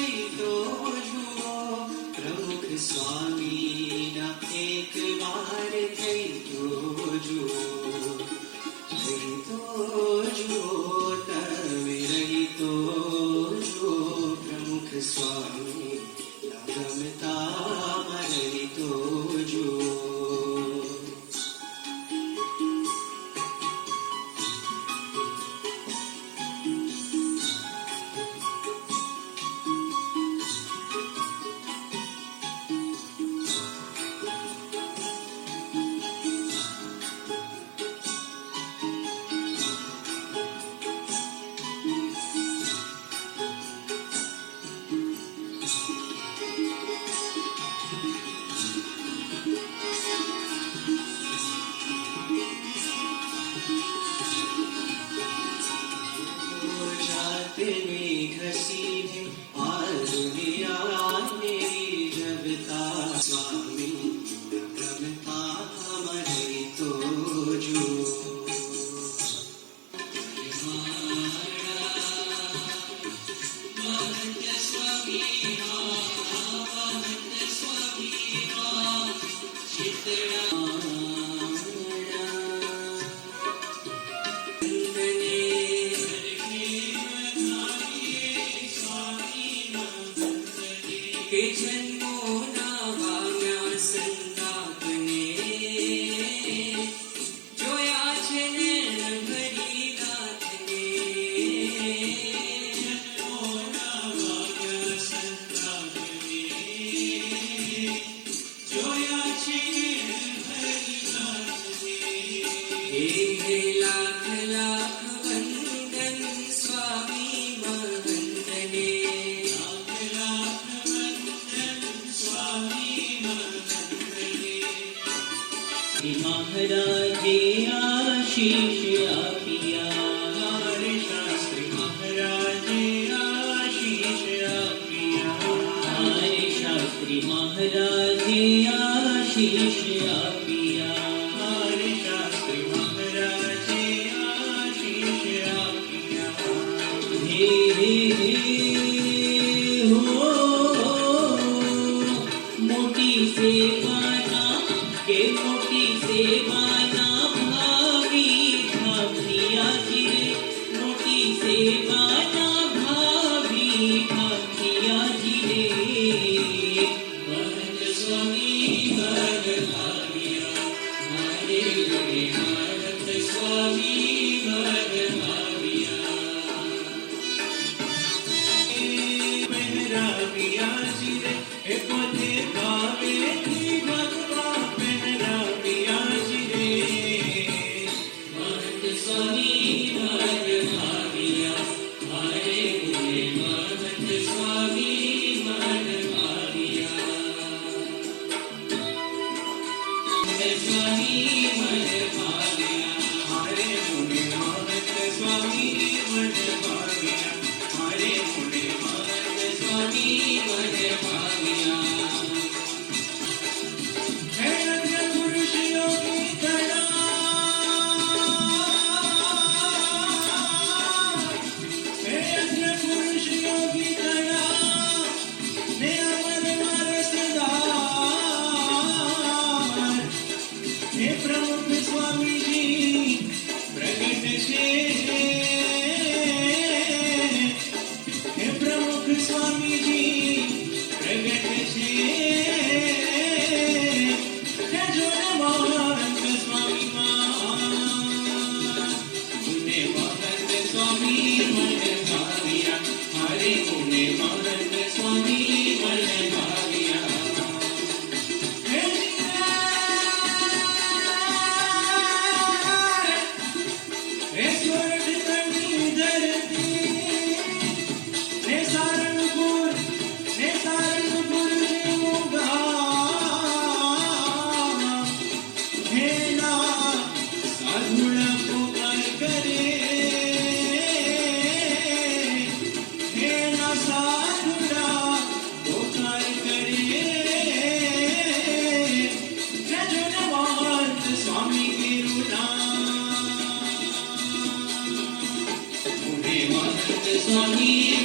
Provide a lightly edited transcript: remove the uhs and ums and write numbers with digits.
થઈ તો જુઓ પ્રમુખ સ્વામીના એક વાર થઈ તો જુઓ રહી તો જુઓ તમે રહી તો જુઓ પ્રમુખ સ્વામી ગમતામાં રહી તો જુઓ. घसीने आरुनिया मेरी जगता स्वामी गमता हमारे तो जो કે જન્મોના વાવ્યા સંતાપને જોયા છે નૈન ભરી નાથને જન્મોના વાવ્યા સંતાપને જોયા છે નૈન ભરી નાથને હે લાખ લાખ વંદન સ્વામી મહંતને महाराजे आशीष आपिया हमारे शास्त्री महाराजे आशीष आपिया हमारे शास्त्री महाराजे आशीष आपिया हमारे शास्त्री महाराजे आशीष आपिया हे हे हो मोटी सेवाना के मोटी सेवाना भावी ઠાકરિયાજી રે મોટી સેવાના ભાવી ઠાકરિયાજી રે મહંત સ્વામી ભગવાનિયા મારે રે મહંત સ્વામી ભગવાનિયા પહેરાવિયાજી રે એ પોતે ભાવે ભગવાન Swami